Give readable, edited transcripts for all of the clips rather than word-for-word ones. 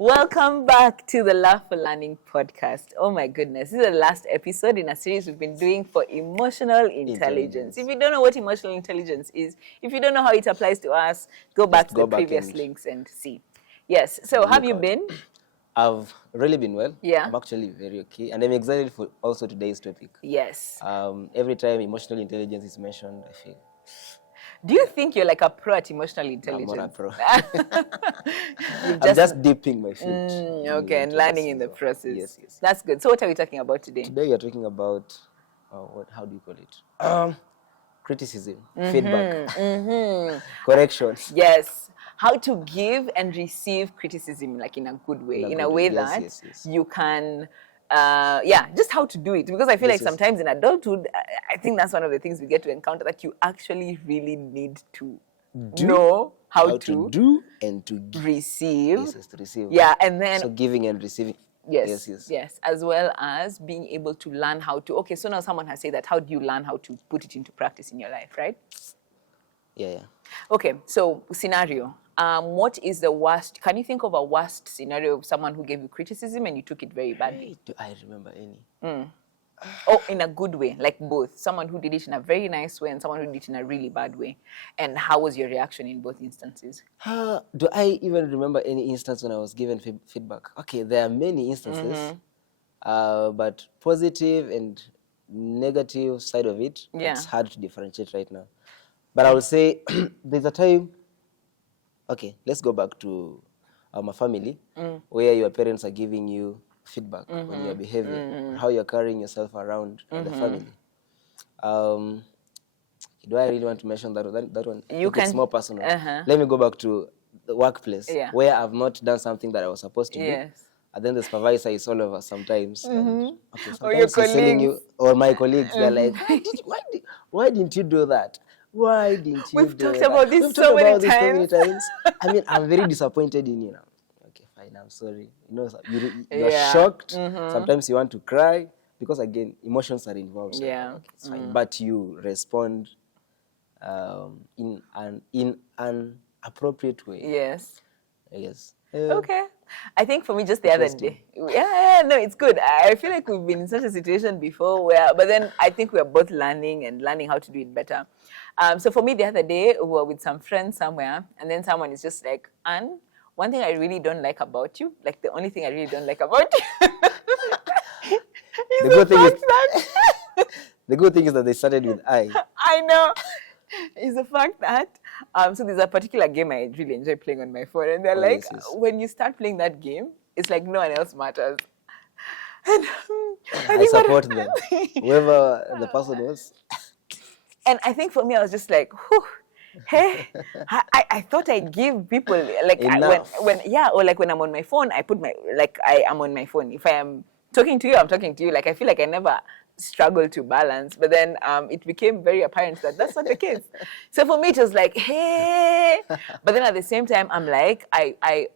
Welcome back to the Love for Learning podcast. Oh my goodness, this is the last episode in a series we've been doing for emotional intelligence. If you don't know what emotional intelligence is, if you don't know how it applies to us, go back to the previous links and see. Yes, so have you been? I've really been well. Yeah. I'm actually very okay. And I'm excited for also today's topic. Yes. Every time emotional intelligence is mentioned, I feel. Do you think you're like a pro at emotional intelligence? I'm not a pro. I'm just dipping my feet. Okay, and learning in the process. Yes. That's good. So what are we talking about today? Today we are talking about, how do you call it? Criticism, feedback, corrections. Yes. How to give and receive criticism like in a good way, in a way that you can, just how to do it. Because I feel like sometimes in adulthood, I think that's one of the things we get to encounter, that you actually really need to know how to do and to receive. Yes, to receive. Yeah, and then so giving and receiving. Yes, as well as being able to learn how to. Okay, so now someone has said that. How do you learn how to put it into practice in your life, right? Yeah. Okay, so scenario. What is the worst? Can you think of a worst scenario of someone who gave you criticism and you took it very badly? Do I remember any? Oh, in a good way, like both. Someone who did it in a very nice way and someone who did it in a really bad way. And how was your reaction in both instances? Do I even remember any instance when I was given feedback? Okay, there are many instances, but positive and negative side of it, it's hard to differentiate right now. But I will say there's a time. Okay, let's go back to my family, where your parents are giving you feedback on your behavior, how you're carrying yourself around the family. Do I really want to mention that one? You can. It's more personal. Let me go back to the workplace, where I've not done something that I was supposed to do. And then the supervisor is all over sometimes. And, sometimes or your he's telling you, or my colleagues, they're like, why didn't you do that? Why didn't you We've talked about this so many times. I mean, I'm very disappointed in you now. Okay, fine, I'm sorry. You're shocked. Sometimes you want to cry because, again, emotions are involved. So, okay, it's fine. But you respond in an appropriate way. Yes. Okay. I think for me, just the other day. No, it's good. I feel like we've been in such a situation before but then I think we are both learning how to do it better. So for me, the other day, we were with some friends somewhere, and then someone is just like, Anne, one thing I really don't like about you, like the only thing I really don't like about you, the good thing is that they started with I. I know. Is the fact that, so there's a particular game I really enjoy playing on my phone, and they're when you start playing that game, it's like no one else matters. And, I support them, whoever the person was. And I think for me, I was just like, whew, hey, I thought I'd give people, like, when I'm on my phone, I am on my phone. If I am talking to you, I'm talking to you. Like, I feel like I never struggle to balance, but then it became very apparent that that's not the case. So for me, it was like, hey, but then at the same time, I'm like, I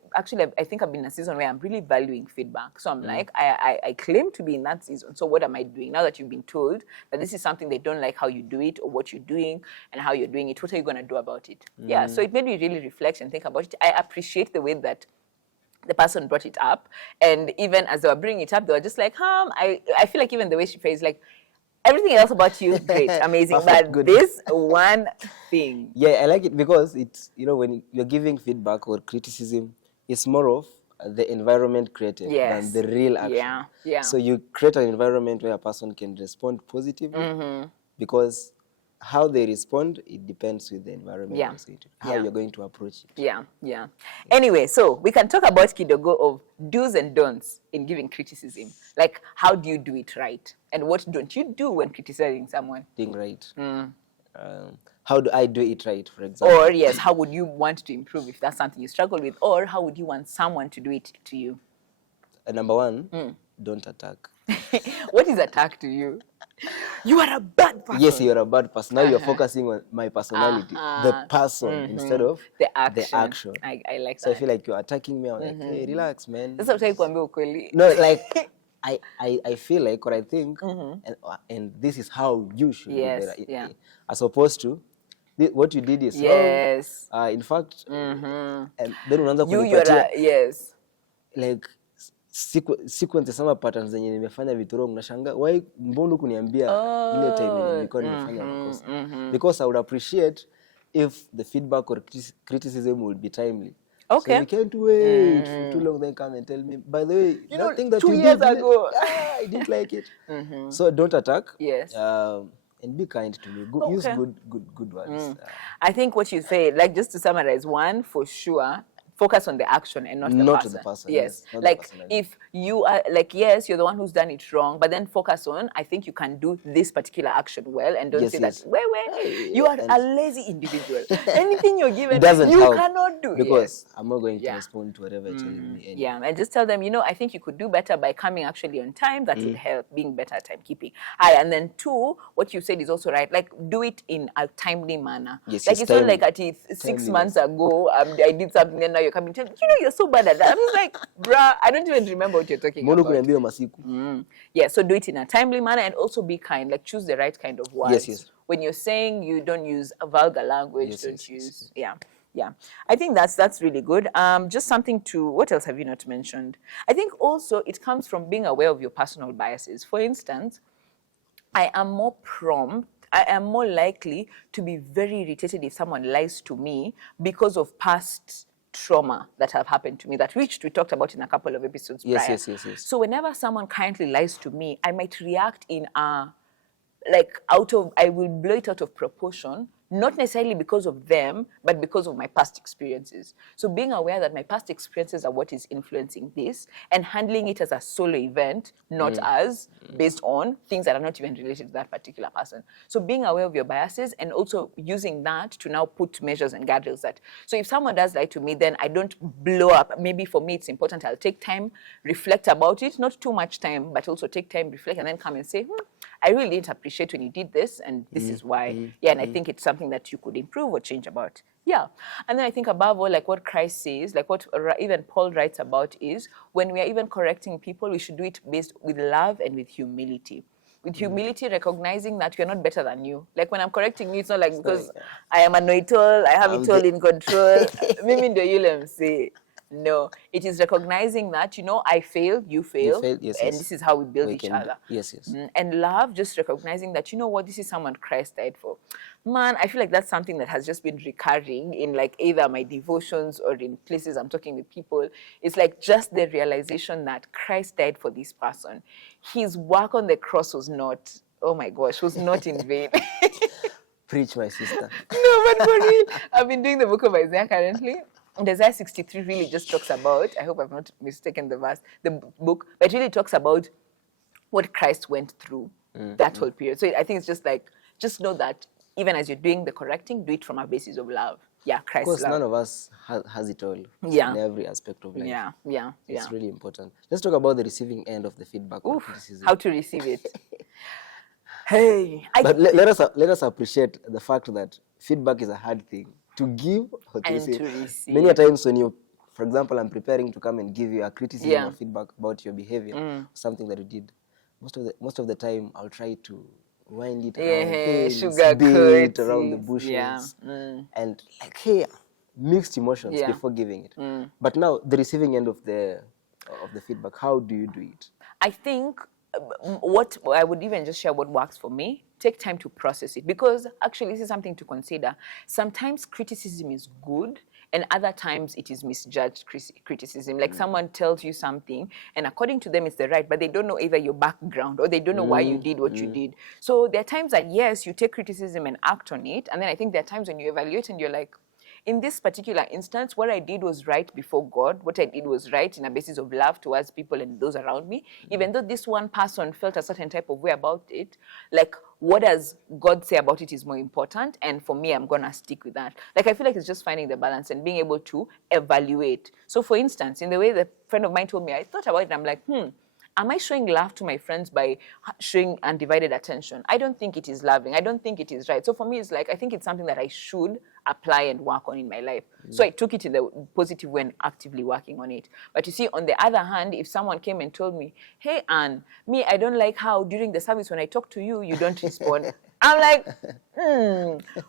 think I've been in a season where I'm really valuing feedback. So I'm like, I claim to be in that season. So what am I doing now that you've been told that this is something they don't like how you do it or what you're doing and how you're doing it? What are you going to do about it? Yeah. So it made me really reflect and think about it. I appreciate the way that the person brought it up, and even as they were bringing it up, they were just like, I feel like even the way she phrased, like, everything else about you, great, amazing, but good. This one thing. Yeah, I like it because it's, when you're giving feedback or criticism, it's more of the environment created than the real action. Yeah. So you create an environment where a person can respond positively because how they respond, it depends with the environment, how you're going to approach it. Yeah. Anyway, so we can talk about kidogo of do's and don'ts in giving criticism. Like, how do you do it right? And what don't you do when criticizing someone? Doing right. How do I do it right, for example? Or, yes, how would you want to improve if that's something you struggle with? Or how would you want someone to do it to you? Number one, don't attack. What is attack to you? You are a bad person. Yes, you're a bad person. Now you're focusing on my personality, the person, instead of the action. I like that. So I feel like you're attacking me. I'm like, hey, relax, man. That's what I ukweli. No, like, I feel like what I think, and this is how you should do better. As opposed to, what you did is wrong. In fact, and then you're yes. like sequences ama patterns zenye nimefanya vitu wrong, nashanga why mbona kuniambia ile time nilikuwa nimefanya makosa. Because I would appreciate if the feedback or criticism would be timely. Okay. So you can't wait for too long, then come and tell me, by the way, you know, thing that 2 you years did, ago, I didn't like it. So don't attack. Yes. And be kind to me. Use good words. I think what you say, like, just to summarize, one, for sure, focus on the action and not the person. Yes. Like, if you are, like, yes, you're the one who's done it wrong, but then focus on, I think you can do this particular action well, and don't say that, wait, you are a lazy individual. Anything you're given, you cannot do. Because I'm not going to respond to whatever you're telling me. Yeah, and just tell them, you know, I think you could do better by coming actually on time. That will help, being better at timekeeping. And then two, what you said is also right. Like, do it in a timely manner. Yes, like, it's not like at 6 months ago, I did something, and now you're coming to, you know, you're so bad at that. I was like, bruh, I don't even remember what you're talking about. Yeah, so do it in a timely manner, and also be kind. Like, choose the right kind of words. Yes. When you're saying, you don't use a vulgar language. Yeah, I think that's really good. Just something to, what else have you not mentioned? I think also it comes from being aware of your personal biases. For instance, I am more likely to be very irritated if someone lies to me because of past trauma that have happened to me, that which we talked about in a couple of episodes prior. Yes. So whenever someone kindly lies to me, I might react in a, like, I will blow it out of proportion, not necessarily because of them, but because of my past experiences. So being aware that my past experiences are what is influencing this, and handling it as a solo event, not as based on things that are not even related to that particular person. So being aware of your biases, and also using that to now put measures and guardrails that. So if someone does lie to me, then I don't blow up. Maybe for me, it's important. I'll take time, reflect about it, not too much time, but also take time, reflect, and then come and say, I really didn't appreciate when you did this, and this is why. And I think it's something that you could improve or change about. Yeah. And then I think above all, like what Christ says, like what even Paul writes about is, when we are even correcting people, we should do it based with love and with humility. With humility, recognizing that we are not better than you. Like when I'm correcting you, it's not like because I am a know-it-all, I have it all in control. Mimi ndio yule msee. No, it is recognizing that, you know, I failed, you failed, and this is how we build each other. Yes. And love, just recognizing that, you know what, this is someone Christ died for. Man, I feel like that's something that has just been recurring in, like, either my devotions or in places I'm talking with people. It's like just the realization that Christ died for this person. His work on the cross was not, oh my gosh, was not in vain. Preach, my sister. No, but for real, I've been doing the book of Isaiah currently. And Isaiah 63 really just talks about, I hope I've not mistaken the book, but it really talks about what Christ went through that whole period. So I think it's just like, just know that even as you're doing the correcting, do it from a basis of love. Yeah, Christ's love. Of course, none of us has it all in every aspect of life. Yeah. It's really important. Let's talk about the receiving end of the feedback. How to receive it. Hey. But let us appreciate the fact that feedback is a hard thing to give or to receive. Many a times when you, for example, I'm preparing to come and give you a criticism or feedback about your behavior, something that you did, most of the time I'll try to wind it around, around the bushes, and like, hey, mixed emotions before giving it. But now the receiving end of the feedback, how do you do it? I think what I would even just share what works for me. Take time to process it, because actually this is something to consider. Sometimes criticism is good, and other times it is misjudged criticism. Like someone tells you something, and according to them it's the right, but they don't know either your background or they don't know why you did what you did. So there are times that, yes, you take criticism and act on it, and then I think there are times when you evaluate and you're like, in this particular instance, what I did was right before God. What I did was right in a basis of love towards people and those around me. Even though this one person felt a certain type of way about it, like, what does God say about it is more important. And for me, I'm going to stick with that. Like, I feel like it's just finding the balance and being able to evaluate. So, for instance, in the way the friend of mine told me, I thought about it, and I'm like, am I showing love to my friends by showing undivided attention? I don't think it is loving. I don't think it is right. So for me, it's like, I think it's something that I should apply and work on in my life. So I took it in the positive when actively working on it. But you see, on the other hand, if someone came and told me, hey, Anne, me, I don't like how during the service when I talk to you, you don't respond. I'm like,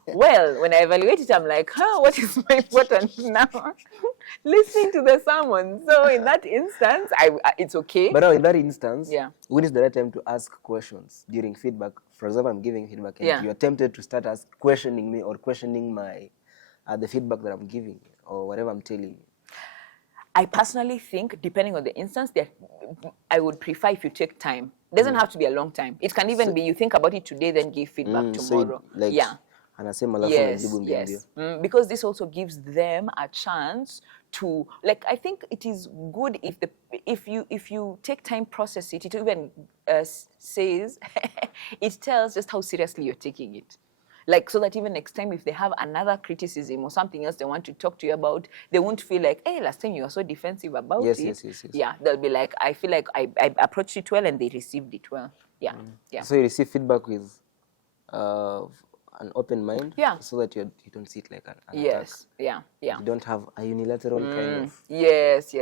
well, when I evaluate it, I'm like, what is my importance now? Listening to the sermon. So in that instance, it's okay. But now in that instance, yeah, when is the right time to ask questions during feedback? For example, I'm giving feedback and you're tempted to start questioning me or questioning my the feedback that I'm giving or whatever I'm telling you. I personally think, depending on the instance, that I would prefer if you take time. It doesn't have to be a long time. It can even be you think about it today, then give feedback tomorrow. So yeah. Yes. Because this also gives them a chance to, like, I think it is good if you take time, process it. It even says it tells just how seriously you're taking it. Like, so that even next time, if they have another criticism or something else they want to talk to you about, they won't feel like, hey, last time you were so defensive about it. Yes. Yeah, they'll be like, I feel like I approached it well and they received it well. Yeah, yeah. So you receive feedback with an open mind, so that you don't see it like an attack. Yeah. You don't have a unilateral kind of... Yes,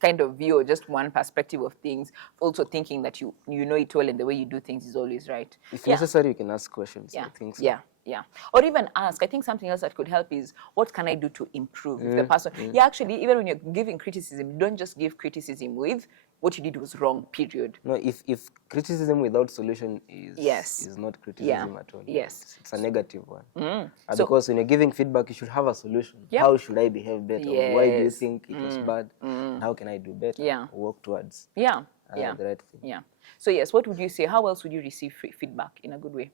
kind of view or just one perspective of things. Also thinking that you know it well and the way you do things is always right. If necessary, you can ask questions. Yeah, I think so. Yeah. Or even ask. I think something else that could help is, what can I do to improve? If the person, actually, even when you're giving criticism, don't just give criticism with what you did was wrong, period. No, if criticism without solution is not criticism at all. Yes. It's a negative one. Because when you're giving feedback, you should have a solution. How should I behave better? Yes. Why do you think it was bad? And how can I do better? Work towards the right thing. Yeah. So yes, what would you say? How else would you receive feedback in a good way?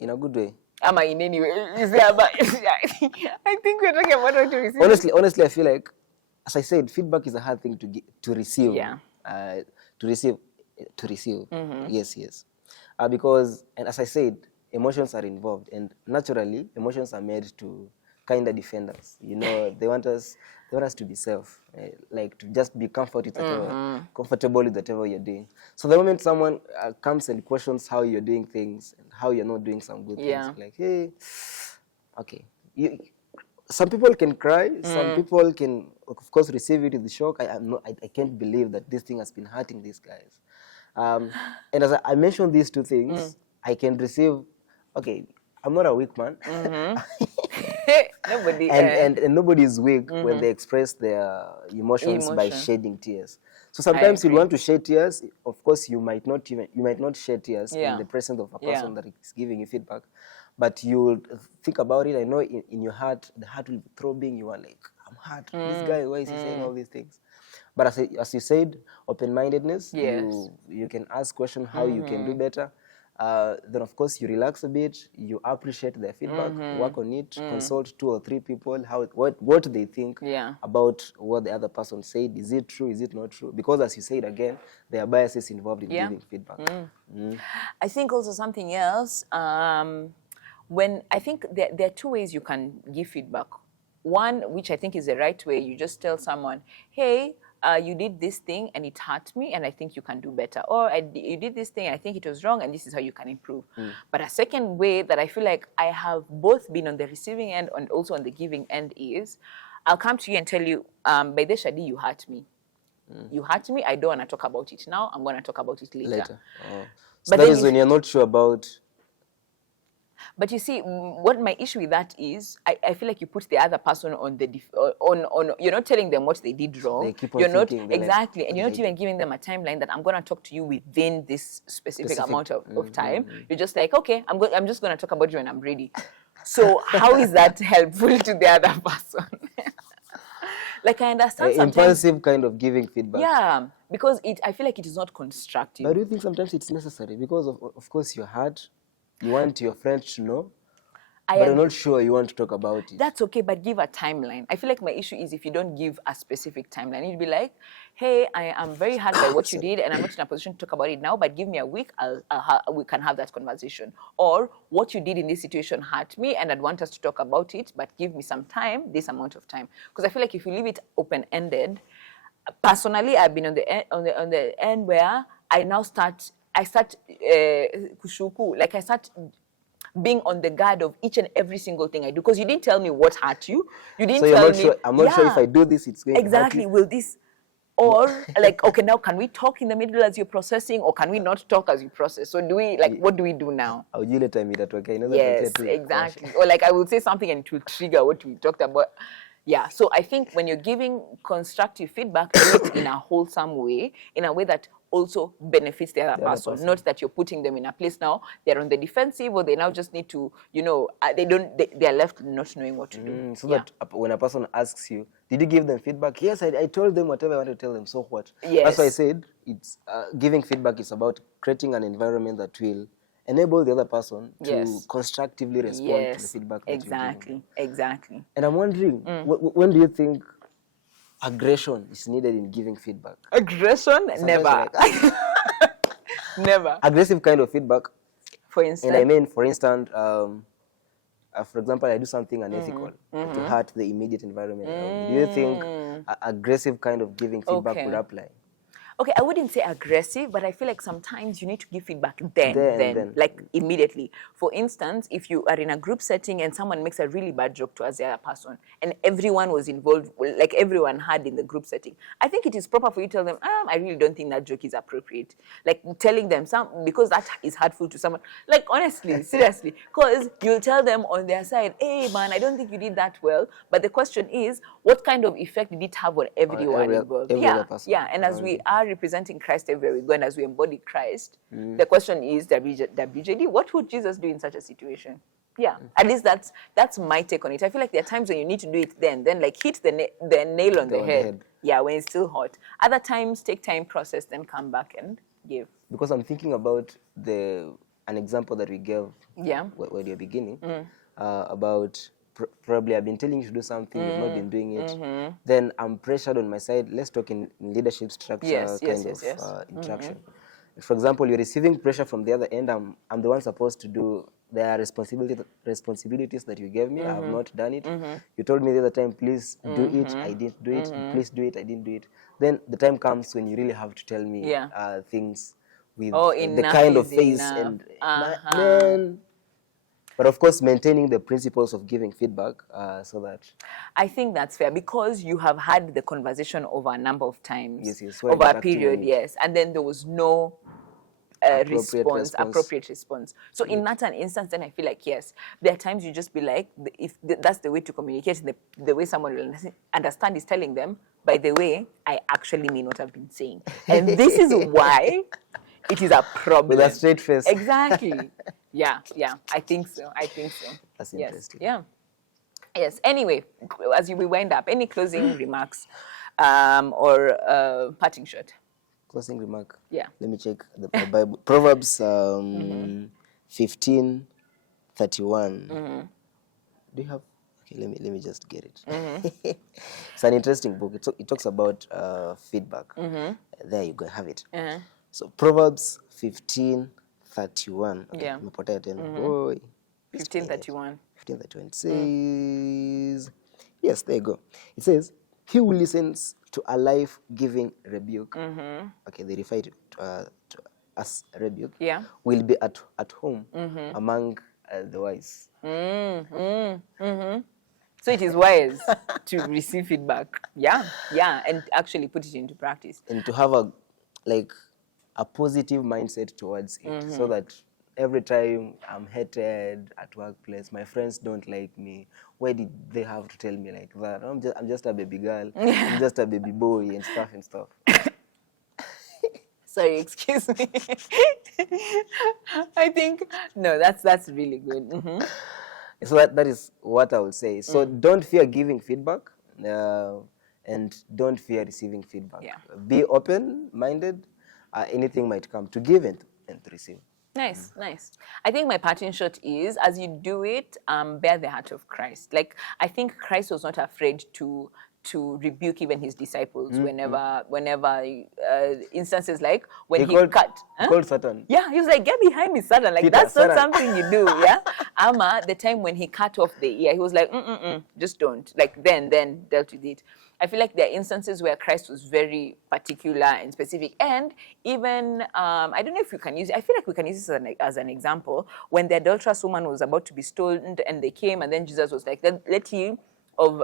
In a good way. Am I in any way? I think we're talking about how to receive. Honestly, I feel like, as I said, feedback is a hard thing to receive. Yeah. To receive. Yes. Because, and as I said, emotions are involved, and naturally, emotions are made to kind of defend us. You know, they want us to be safe, like to just be comfortable with whatever you're doing. So the moment someone comes and questions how you're doing things and how you're not doing some good things, like, hey, okay, some people can cry, some people can, of course, receive it with shock. I can't believe that this thing has been hurting these guys. And as I mentioned these two things, I can receive, okay, I'm not a weak man. Nobody. And nobody is weak when they express their emotions by shedding tears. So sometimes you want to shed tears. Of course, you might not shed tears in the presence of a person that is giving you feedback, but you think about it. I know in your heart, the heart will be throbbing. You are like, I'm hurt. This guy, why is he saying all these things? But as you said, open-mindedness. Yes. You can ask questions how you can do better. Then of course you relax a bit, you appreciate their feedback, work on it, consult 2 or 3 people, what they think about what the other person said. Is it true? Is it not true? Because as you said again, there are biases involved in giving feedback. I think also something else, when I think there are 2 ways you can give feedback. One, which I think is the right way, you just tell someone, hey, you did this thing and it hurt me and I think you can do better. Or you did this thing, I think it was wrong and this is how you can improve. But a second way that I feel like I have both been on the receiving end and also on the giving end is, I'll come to you and tell you, by the Shadi, you hurt me. You hurt me, I don't want to talk about it now, I'm going to talk about it later. Oh. So but that is when you're not sure about... But you see, what my issue with that is, I feel like you put the other person on the you're not telling them what they did wrong. They keep on you're not exactly, and you're not even giving them a timeline that I'm going to talk to you within this specific amount of time. You're just like, okay, I'm just going to talk about you when I'm ready. So how is that helpful to the other person? Like, I understand sometimes... Impulsive kind of giving feedback. Yeah, because I feel like it is not constructive. But do you think sometimes it's necessary? Because of course you're hurt. You want your friends to know, but you're not sure you want to talk about it. That's okay, but give a timeline. I feel like my issue is if you don't give a specific timeline. You'd be like, hey, I am very hurt by what you did, and I'm not in a position to talk about it now, but give me a week, we can have that conversation. Or, what you did in this situation hurt me, and I'd want us to talk about it, but give me some time, this amount of time. Because I feel like if you leave it open-ended, personally, I've been on the end where I start kushuku, like I start being on the guard of each and every single thing I do. Because you didn't tell me what hurt you. You didn't So you're tell not me. sure. I'm not sure if I do this, it's going to hurt Exactly. you. Will this, or like, okay, now can we talk in the middle as you're processing, or can we not talk as you process? So do we, like, what do we do now? Yes, exactly. Or like I will say something and it will trigger what we talked about. Yeah, so I think when you're giving constructive feedback, do it in a wholesome way, in a way that also benefits the other person. Not that you're putting them in a place now they're on the defensive, or they now just need to, they're left not knowing what to do. So that when a person asks you, did you give them feedback? Yes, I told them whatever I want to tell them. So what? Yes. That's why I said it's giving feedback is about creating an environment that will enable the other person to constructively respond to the feedback that you give. Exactly. And I'm wondering, when do you think aggression is needed in giving feedback? Aggression? Never. Never. Aggressive kind of feedback. For instance? And I mean, for instance, for example, I do something unethical to hurt the immediate environment around me. Do you think aggressive kind of giving feedback would apply? Okay, I wouldn't say aggressive, but I feel like sometimes you need to give feedback then, like immediately. For instance, if you are in a group setting and someone makes a really bad joke towards the other person and everyone was involved, like everyone had in the group setting, I think it is proper for you to tell them, I really don't think that joke is appropriate. Like telling them because that is hurtful to someone. Like honestly, seriously, because you'll tell them on their side, hey man, I don't think you did that well. But the question is, what kind of effect did it have on everyone involved? Yeah, and as we are representing Christ everywhere we go, and as we embody Christ, the question is, WJD, what would Jesus do in such a situation? Yeah, at least that's my take on it. I feel like there are times when you need to do it then like hit the nail on the head. Yeah, when it's still hot. Other times, take time, process, then come back and give. Because I'm thinking about an example that we gave when you're beginning about probably I've been telling you to do something, you've not been doing it. Then I'm pressured on my side. Let's talk in leadership structure interaction. For example, you're receiving pressure from the other end. I'm the one supposed to do the responsibilities that you gave me. I have not done it. You told me the other time, please do it. I didn't do it. Please do it. I didn't do it. Then the time comes when you really have to tell me things with the kind of face and man. But of course, maintaining the principles of giving feedback so that... I think that's fair because you have had the conversation over a number of times, over a period, and then there was no appropriate response. So in that instance, then I feel like, yes, there are times you just be like, if that's the way to communicate, the way someone will understand is telling them, by the way, I actually mean what I've been saying. And this is why it is a problem. With a straight face. Exactly. Yeah, I think so. That's interesting. Yes. Anyway, as we wind up, any closing remarks or parting shot? Closing remark. Yeah. Let me check the Bible. Proverbs 15:31. Do you have? Okay, let me just get it. It's an interesting book. It talks about feedback. There you go, have it. So Proverbs 15:31. Okay, 15:31. 15:31 says, yes, there you go. It says, he who listens to a life-giving rebuke, okay, they refer to as rebuke, will be at home among the wise. So it is wise to receive feedback. Yeah, and actually put it into practice. And to have a positive mindset towards it, so that every time I'm hated at workplace, my friends don't like me. Why did they have to tell me like that? I'm just a baby girl. I'm just a baby boy and stuff. Sorry, excuse me. I think no, that's really good. So that is what I would say. So don't fear giving feedback, and don't fear receiving feedback. Be open-minded. Anything might come to give and to receive. Nice. I think my parting shot is, as you do it, bear the heart of Christ. Like, I think Christ was not afraid to to rebuke even his disciples whenever instances like when he called, cut. He called Satan. Yeah, he was like, get behind me, Satan. Like, Peter, that's not Satan. something you do, yeah? Ama, the time when he cut off the ear, he was like, just don't. Like, then dealt with it. I feel like there are instances where Christ was very particular and specific. And even, I don't know if you can use it. I feel like we can use this as an example. When the adulterous woman was about to be stoned and they came, and then Jesus was like, let he of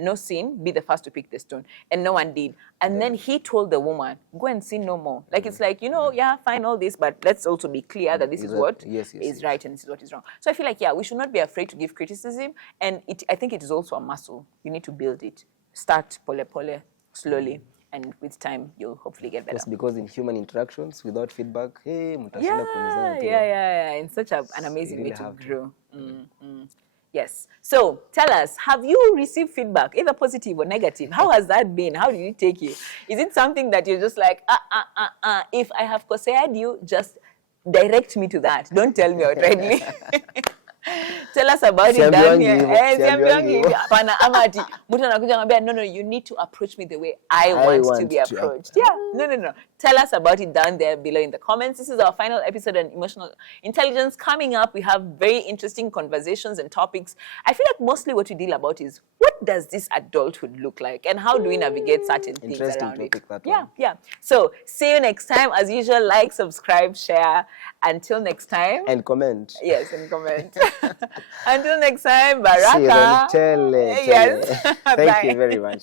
no sin be the first to pick the stone, and no one did. And then he told the woman, go and sin no more. Like, it's like, yeah, fine, all this, but let's also be clear that this is what is right and this is what is wrong. So I feel like, we should not be afraid to give criticism, and I think it is also a muscle. You need to build it. Start pole slowly, and with time you'll hopefully get better. Just because in human interactions without feedback, hey, in such an amazing way to grow. Yes. So tell us, have you received feedback, either positive or negative? How has that been? How did it take you? Is it something that you're just like, if I have coseaed you, just direct me to that. Don't tell me outrightly. Tell us about it down here. No, you need to approach me the way I want to be approached. No. Tell us about it down there below in the comments. This is our final episode on emotional intelligence. Coming up, we have very interesting conversations and topics. I feel like mostly what we deal about is, what does this adulthood look like, and how do we navigate certain things around it? Yeah. So see you next time. As usual, like, subscribe, share. Until next time. And comment. Yes, and comment. Until next time, Baraka. Yes. Thank you very much.